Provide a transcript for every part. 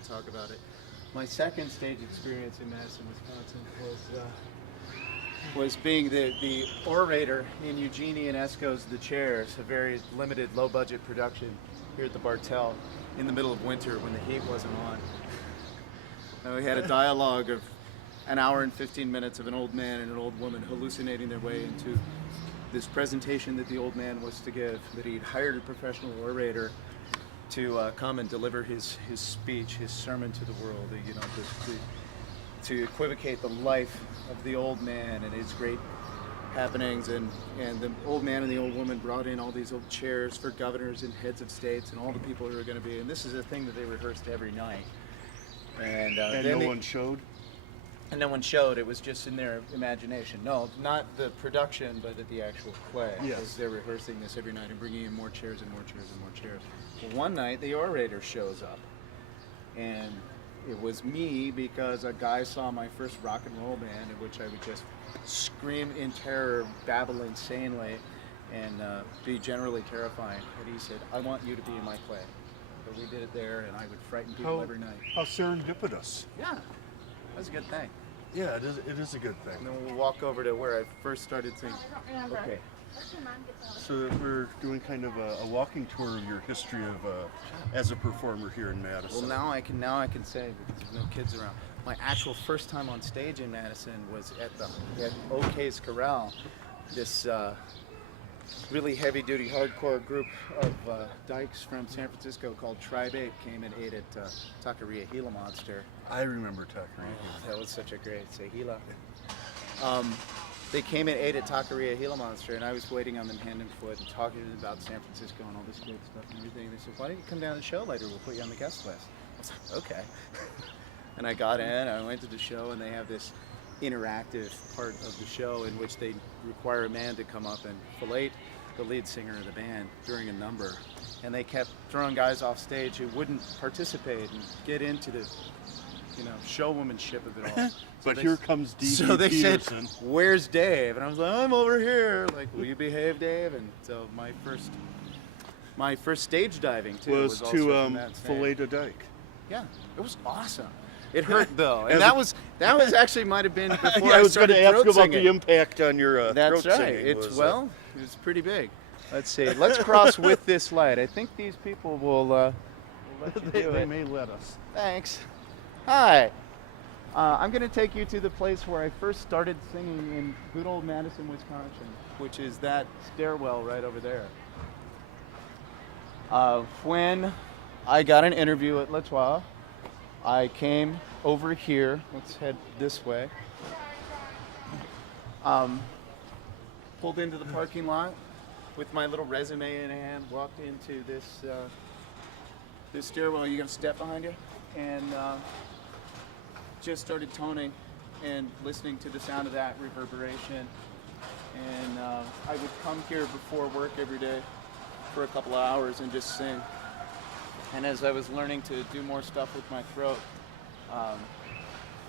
can't talk about it. My second stage experience in Madison, Wisconsin was being the orator in Eugene Ianesco's The Chairs, a very limited, low-budget production here at the Bartell in the middle of winter when the heat wasn't on. And we had a dialogue of an hour and 15 minutes of an old man and an old woman hallucinating their way into this presentation that the old man was to give, that he'd hired a professional orator to come and deliver his speech, his sermon to the world, you know, to equivocate the life of the old man and his great happenings. And the old man and the old woman brought in all these old chairs for governors and heads of states and all the people who were going to be, and this is a thing that they rehearsed every night. And no one showed? And no one showed. It was just in their imagination. No, not the production, but at the actual play. Yes. Because they're rehearsing this every night and bringing in more chairs and more chairs and more chairs. Well, one night, the orator shows up. And it was me because a guy saw my first rock and roll band in which I would just scream in terror, babble insanely, and be generally terrifying. And he said, "I want you to be in my play." So we did it there, and I would frighten people every night. How serendipitous. Yeah, that's a good thing. Yeah, it is a good thing. And then we'll walk over to where I first started singing. Okay. So we're doing kind of a walking tour of your history of as a performer here in Madison. Well, now I can say, because there's no kids around. My actual first time on stage in Madison was at O'Cayz Corral. This really heavy-duty, hardcore group of dykes from San Francisco called Tribe 8 came and ate at Taqueria Gila Monster. I remember Taqueria. Oh, that was such a great Gila. They came and ate at Taqueria Gila Monster, and I was waiting on them hand and foot and talking to them about San Francisco and all this great stuff and everything. They said, "Why don't you come down to the show later? We'll put you on the guest list." I was like, "Okay." And I got in, I went to the show, and they have this interactive part of the show in which they require a man to come up and fillet the lead singer of the band during a number. And they kept throwing guys off stage who wouldn't participate and get into the, you know, showwomanship of it all. But here comes Steve So they Pedersen. said, "Where's Dave?" And I was like, "I'm over here." Like, "Will you behave, Dave?" And so my first stage diving too was also to from that stage. fillet a dyke. Yeah, it was awesome. It hurt though, and that was actually might have been before I was going started to ask throat about singing. the impact on your That's throat right. singing. It was pretty big. Let's see. Let's cross with this light. I think these people will let you do they it. may let us. Thanks. Hi. I'm going to take you to the place where I first started singing in good old Madison, Wisconsin, which is that stairwell right over there. When I got an interview at Latois, I came over here. Let's head this way. Pulled into the parking lot with my little resume in hand, walked into this this stairwell. You gonna step behind you? And just started toning and listening to the sound of that reverberation. And I would come here before work every day for a couple of hours and just sing. And as I was learning to do more stuff with my throat,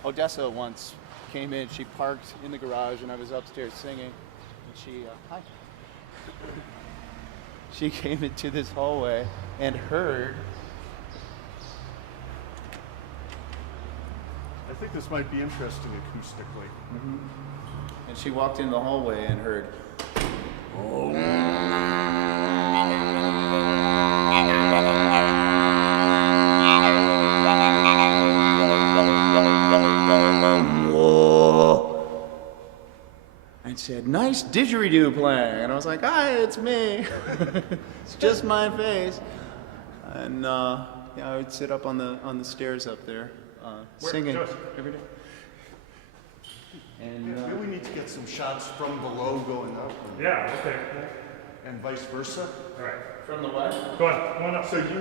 Odessa once came in. She parked in the garage and I was upstairs singing. And she, hi. She came into this hallway and heard. I think this might be interesting acoustically. Mm-hmm. And she walked in the hallway and heard. And said, "Nice didgeridoo playing." And I was like, "Hi, it's me." It's just my face. And yeah, I would sit up on the stairs up there, singing every day. And Maybe we need to get some shots from below going up. Yeah, okay. And vice versa. All right. from the what? Go on up. So you